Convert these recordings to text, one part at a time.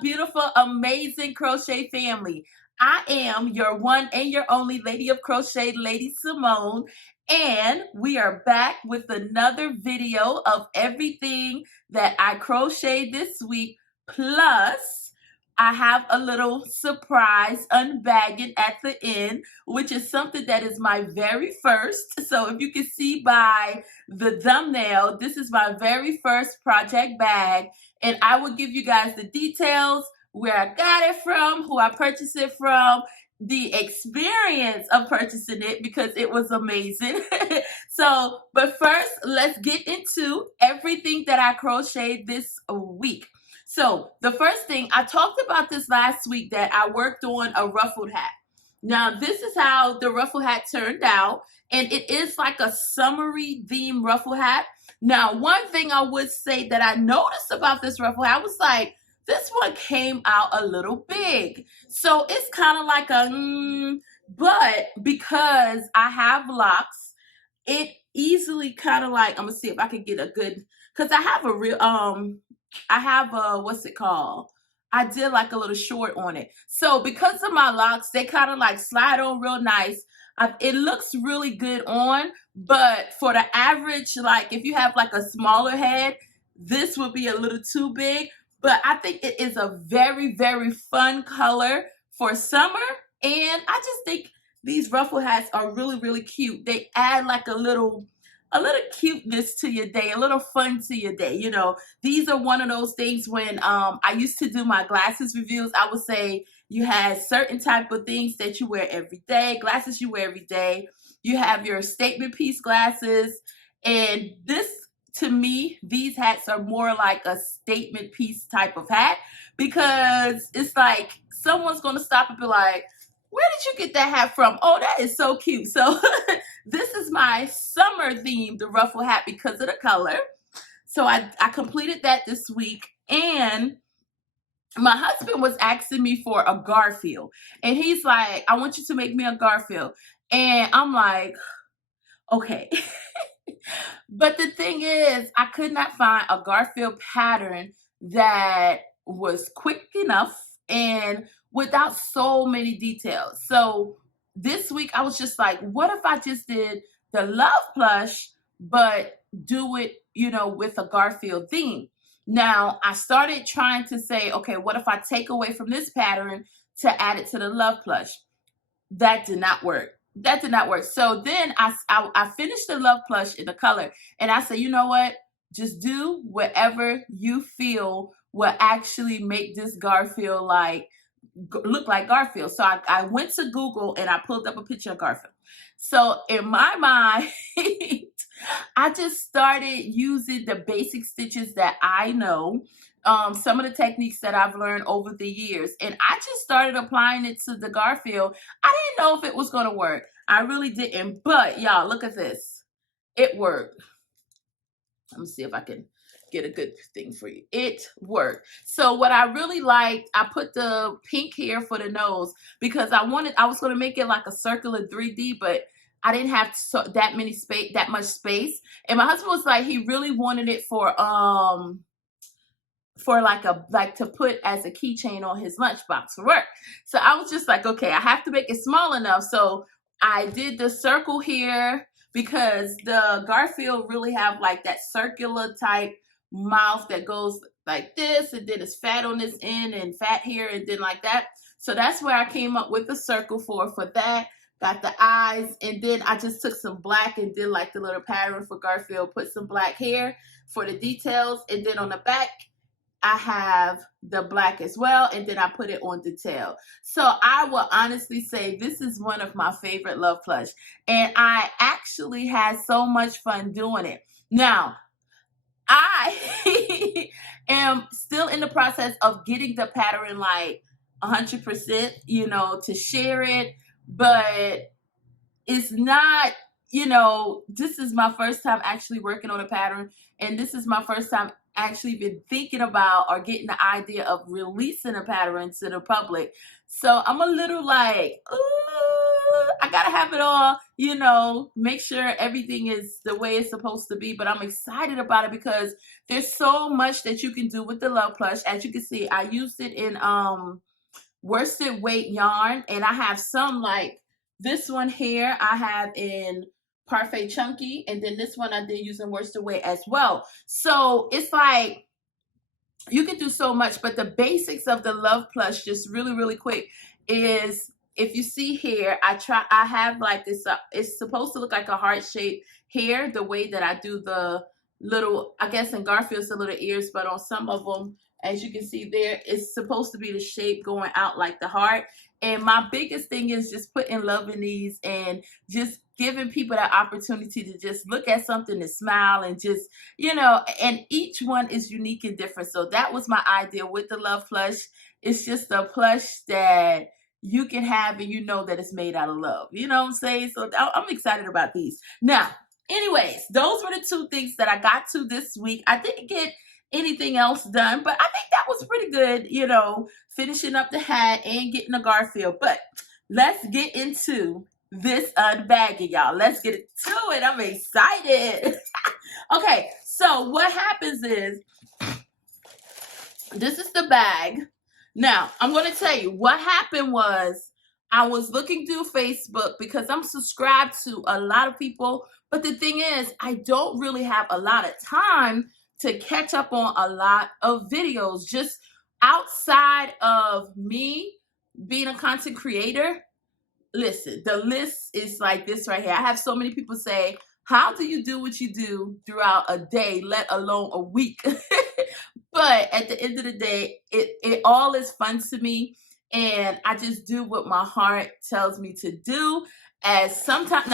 beautiful, amazing crochet family. I am your one and your only Lady of Crochet, Lady Simone, and we are back with another video of everything that I crocheted this week. Plus, I have a little surprise unbagging at the end, which is something that is my very first. So if you can see by the thumbnail, this is my very first project bag. And I will give you guys the details, where I got it from, who I purchased it from, the experience of purchasing it, because it was amazing. But first, let's get into everything that I crocheted this week. So the first thing, I talked about this last week, that I worked on a ruffled hat. Now this is how the ruffle hat turned out, and it is like a summery theme ruffle hat. Now one thing I would say that I noticed about this ruffle hat, I was like, this one came out a little big. So it's kind of like a, but because I have locks, it easily kind of like, I'm gonna see if I can get a good, because I have a real, I have a, what's it called? I did like a little short on it. So because of my locks, they kind of like slide on real nice. It looks really good on, but for the average, like if you have like a smaller head, this would be a little too big. But I think it is a very, very fun color for summer. And I just think these ruffle hats are really, really cute. They add like a little cuteness to your day, a little fun to your day. You know, these are one of those things when I used to do my glasses reviews, I would say you had certain type of things that you wear every day, glasses you wear every day. You have your statement piece glasses, and this, to me, these hats are more like a statement piece type of hat, because it's like someone's going to stop and be like, where did you get that hat from? Oh, that is so cute. So this is my summer themed ruffle hat because of the color. So I completed that this week, and my husband was asking me for a Garfield, and he's like, I want you to make me a Garfield. And I'm like, okay. But the thing is, I could not find a Garfield pattern that was quick enough and without so many details. So this week I was just like, what if I just did the love plush, but do it, you know, with a Garfield theme? Now I started trying to say, okay, what if I take away from this pattern to add it to the love plush? That did not work. That did not work. So then I finished the love plush in the color, and I said, you know what? Just do whatever you feel will actually make this Garfield like look like Garfield. So I went to Google and I pulled up a picture of Garfield. So in my mind, I just started using the basic stitches that I know, some of the techniques that I've learned over the years, and I just started applying it to the Garfield. I didn't know if it was going to work. I really didn't, but y'all, look at this. It worked. Let me see if I can get a good thing for you. It worked. So what I really liked, I put the pink here for the nose, because I was going to make it like a circular 3D, but I didn't have that much space. And my husband was like, he really wanted it for like to put as a keychain on his lunchbox for work. So I was just like, okay, I have to make it small enough. So I did the circle here, because the Garfield really have like that circular type mouth that goes like this, and then it's fat on this end and fat here, and then like that. So that's where I came up with the circle for that. Got the eyes, and then I just took some black and did like the little pattern for Garfield, put some black here for the details, and then on the back I have the black as well, and then I put it on the tail. So I will honestly say this is one of my favorite love plush, and I actually had so much fun doing it. Now, I am still in the process of getting the pattern like 100%, you know, to share it, but it's not you know, this is my first time actually working on a pattern, and this is my first time actually been thinking about or getting the idea of releasing a pattern to the public. So I'm a little like, ooh, I gotta have it all, you know, make sure everything is the way it's supposed to be. But I'm excited about it because there's so much that you can do with the Love Plush. As you can see, I used it in worsted weight yarn, and I have some like this one here I have in Parfait Chunky, and then this one I did using worsted weight as well. So it's like you can do so much, but the basics of the Love Plush, just really quick, is if you see here, I have like this, it's supposed to look like a heart shape here, the way that I do the little, I guess in Garfield's the little ears, but on some of them, as you can see there, it's supposed to be the shape going out like the heart. And my biggest thing is just putting love in these and just giving people that opportunity to just look at something and smile and just, you know, and each one is unique and different. So that was my idea with the Love Plush. It's just a plush that you can have and you know that it's made out of love. You know what I'm saying? So I'm excited about these. Now, anyways, those were the two things that I got to this week. I didn't get anything else done, but I think that was pretty good, you know, finishing up the hat and getting the Garfield. But let's get into this unbagging, y'all. Let's get to it. I'm excited. Okay, so what happens is, this is the bag. Now, I'm going to tell you what happened was I was looking through Facebook because I'm subscribed to a lot of people. But the thing is, I don't really have a lot of time to catch up on a lot of videos. Just outside of me being a content creator, listen, the list is like this right here. I have so many people say, how do you do what you do throughout a day, let alone a week? But at the end of the day, it all is fun to me. And I just do what my heart tells me to do. As sometimes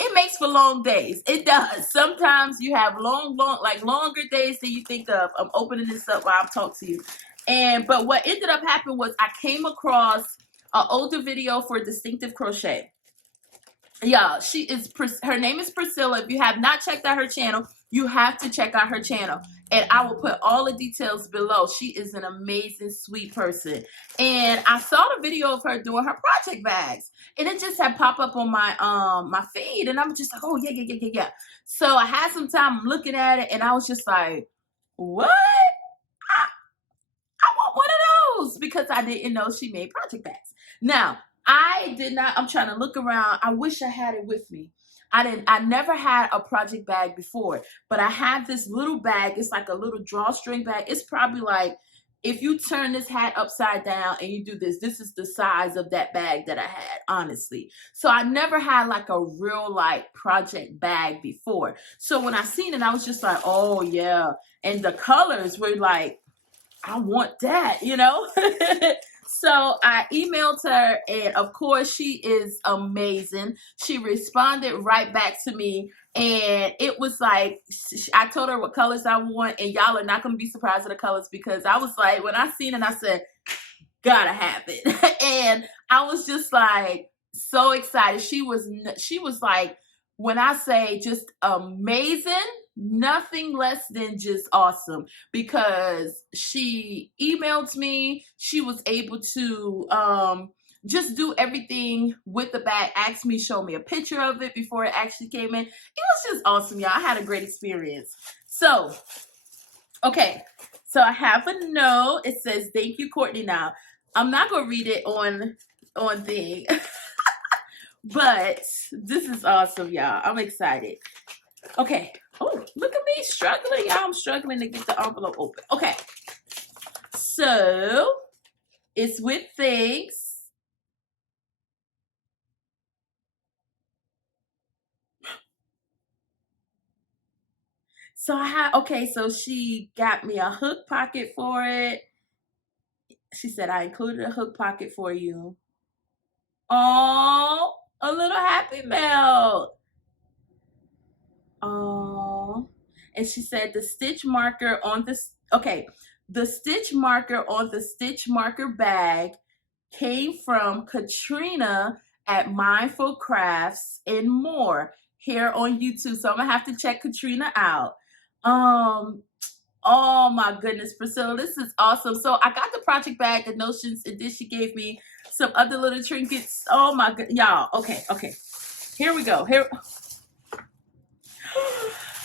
it makes for long days. It does. Sometimes you have longer days than you think of. I'm opening this up while I talk to you. But what ended up happening was I came across an older video for Distinctive Crochet. Yeah, her name is Priscilla. If you have not checked out her channel, you have to check out her channel. And I will put all the details below. She is an amazing, sweet person. And I saw the video of her doing her project bags. And it just had popped up on my my feed. And I'm just like, oh, yeah. So I had some time looking at it. And I was just like, what? I want one of those. Because I didn't know she made project bags. Now, I did not, I'm trying to look around. I wish I had it with me. I never had a project bag before, but I have this little bag. It's like a little drawstring bag. It's probably like, if you turn this hat upside down and you do this, this is the size of that bag that I had, honestly. So I never had like a real like project bag before. So when I seen it, I was just like, oh yeah. And the colors were like, I want that, you know? So I emailed her, and of course she is amazing. She responded right back to me, and it was like, I told her what colors I want, and y'all are not going to be surprised at the colors, because I was like, when I seen it, I said, gotta have it. And I was just like so excited. She was like, when I say just amazing, nothing less than just awesome, because she emailed me. She was able to just do everything with the bag, asked me, show me a picture of it before it actually came in. It was just awesome, y'all. I had a great experience. So, okay. So I have a note. It says, thank you, Courtney. Now, I'm not going to read it on thing. But this is awesome, y'all. I'm excited. Okay. Oh, look at me struggling, y'all. I'm struggling to get the envelope open. Okay. So, it's with thanks. So so she got me a hook pocket for it. She said, I included a hook pocket for you. Oh, a little happy melt. Oh, and she said the stitch marker on this, the stitch marker on the stitch marker bag came from KATRINA at Mindful Crafts and More here on YouTube. So I'm gonna have to check KATRINA out. Oh my goodness, Priscilla, this is awesome. So I got the project bag, the notions, and then she gave me some other little trinkets. Oh my god, y'all. Okay, okay. Here we go. Here,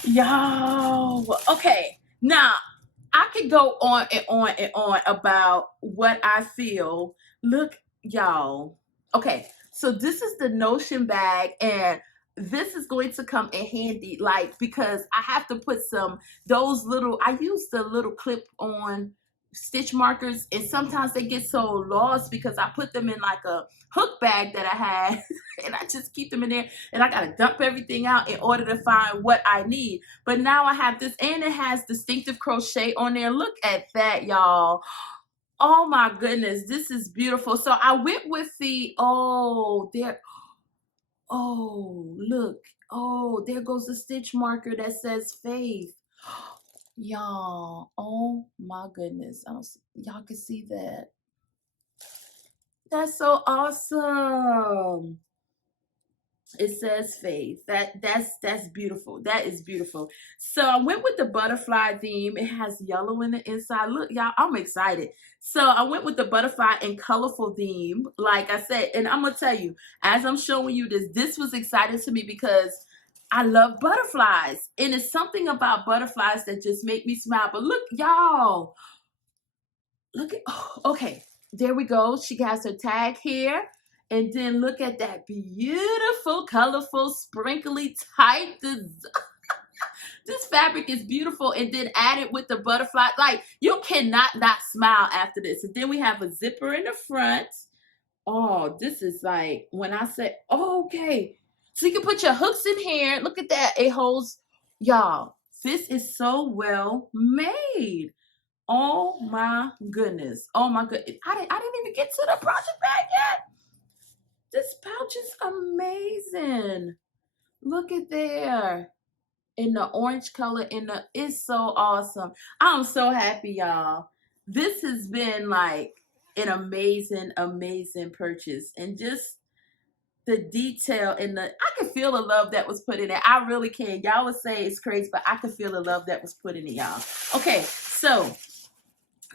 y'all. Okay, now I could go on and on and on about what I feel. Look, y'all. Okay, so this is the Notion bag, and this is going to come in handy, like, because I have to put those little, I use the little clip on stitch markers, and sometimes they get so lost because I put them in like a hook bag that I had and I just keep them in there, and I gotta dump everything out in order to find what I need. But now I have this, and it has distinctive crochet on there. Look at that, y'all. Oh my goodness, this is beautiful. So I went with the, oh, there, oh, look, oh, there goes the stitch marker that says Faith. Y'all, oh my goodness, I don't see, y'all can see that. That's so awesome. It says Faith. That's beautiful. That is beautiful. So I went with the butterfly theme. It has yellow in the inside. Look, y'all, I'm excited. So I went with the butterfly and colorful theme, like I said. And I'm gonna tell you, as I'm showing you this was exciting to me because I love butterflies. And it's something about butterflies that just make me smile. But look, y'all. Look at, oh, okay. There we go. She has her tag here. And then look at that beautiful, colorful, sprinkly type. This fabric is beautiful. And then added with the butterfly. Like, you cannot not smile after this. And then we have a zipper in the front. Oh, this is like, when I say, oh, okay. So you can put your hooks in here. Look at that. It holds, y'all, this is so well made. Oh my goodness. Oh my goodness. I didn't even get to the project bag yet. This pouch is amazing. Look at there. In the orange color, it's so awesome. I'm so happy, y'all. This has been like an amazing, amazing purchase. And just the detail and I can feel the love that was put in it. I really can. Y'all would say it's crazy, but I can feel the love that was put in it, y'all. Okay, so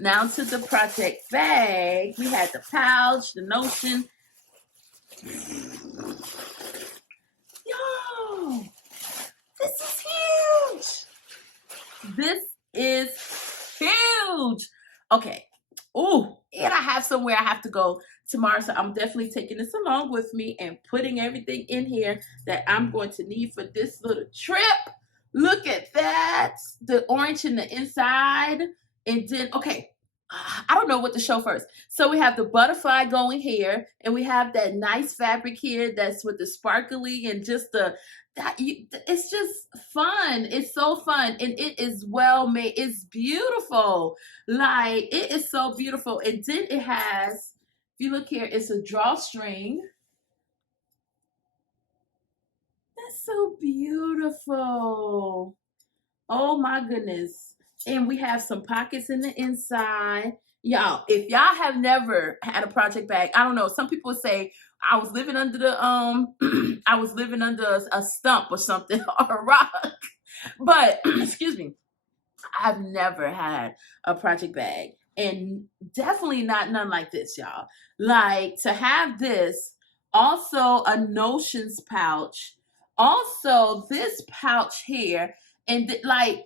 now to the project bag. We had the pouch, the Notion. Yo, this is huge. This is huge. Okay. Oh, and I have somewhere I have to go tomorrow, so I'm definitely taking this along with me and putting everything in here that I'm going to need for this little trip. Look at that. The orange in the inside. And then, okay, I don't know what to show first. So we have the butterfly going here, and we have that nice fabric here that's with the sparkly and just it's just fun. It's so fun, and it is well made. It's beautiful. Like, it is so beautiful. And then it has, if you look here, it's a drawstring. That's so beautiful. Oh my goodness. And we have some pockets in the inside. Y'all, if y'all have never had a project bag, I don't know, some people say I was living under the I was living under a stump or something or a rock. But excuse me, I've never had a project bag, and definitely not none like this, y'all. Like, to have this, also a Notions pouch, also this pouch here, and like,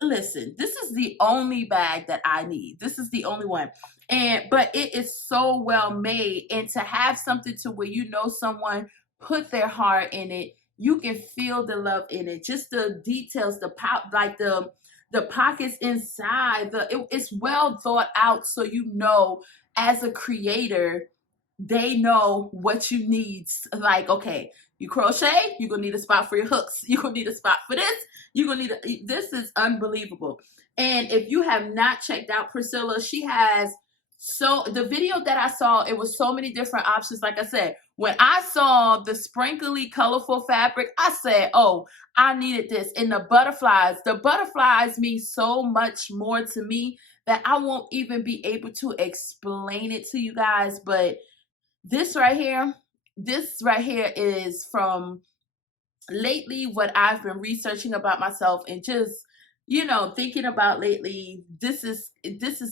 listen, this is the only bag that I need. This is the only one. But it is so well made, and to have something to where you know someone put their heart in it, you can feel the love in it. Just the details, the pockets inside, it's well thought out, so you know, as a creator, they know what you need. Like, okay, you crochet, you're gonna need a spot for your hooks. You're gonna need a spot for this. You're gonna need this is unbelievable. And if you have not checked out Priscilla, she has the video that I saw, it was so many different options. Like I said, when I saw the sprinkly, colorful fabric, I said, oh, I needed this. And the butterflies mean so much more to me that I won't even be able to explain it to you guys. But this right here, this right here is from lately what I've been researching about myself and just, you know, thinking about lately. This is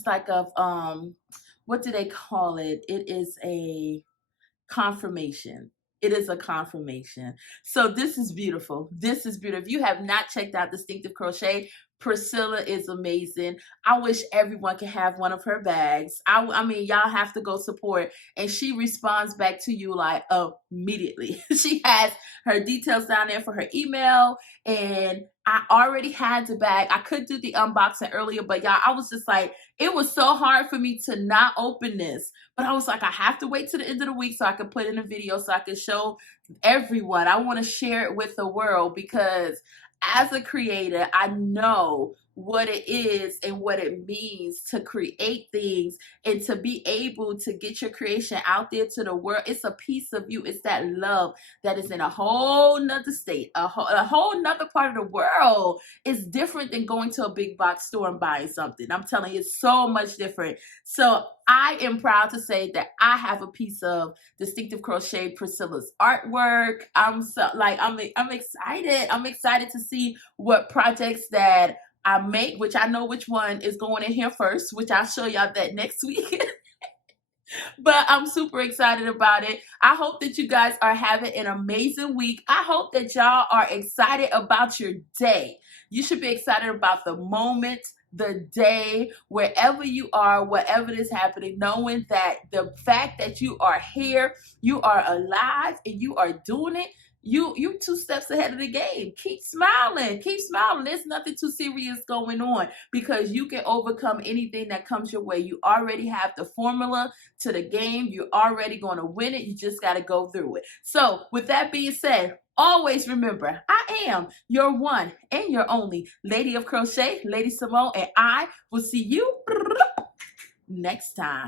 like a what do they call it? It is a confirmation. It is a confirmation. So this is beautiful. This is beautiful. If you have not checked out Distinctive Crochet, Priscilla is amazing. I wish everyone could have one of her bags. I mean, y'all have to go support. And she responds back to you like immediately. She has her details down there for her email. And I already had the bag. I could do the unboxing earlier, but y'all, I was just like, it was so hard for me to not open this. But I was like, I have to wait to the end of the week so I can put in a video so I can show everyone. I want to share it with the world because as a creator, I know what it is and what it means to create things and to be able to get your creation out there to the world. It's a piece of you. It's that love that is in a whole nother state, a whole nother part of the world. It's different than going to a big box store and buying something. I'm telling you, it's so much different. So I am proud to say that I have a piece of Distinctive Crochet Priscilla's artwork. I'm excited. I'm excited to see what projects that I make, which I know which one is going in here first, which I'll show y'all that next week. But I'm super excited about it. I hope that you guys are having an amazing week. I hope that y'all are excited about your day. You should be excited about the moment, the day, wherever you are, whatever is happening, knowing that the fact that you are here, you are alive, and you are doing it, you 2 steps ahead of the game. Keep smiling. Keep smiling. There's nothing too serious going on because you can overcome anything that comes your way. You already have the formula to the game. You're already going to win it. You just got to go through it. So with that being said, always remember, I am your one and your only Lady of Crochet, Lady Simone, and I will see you next time.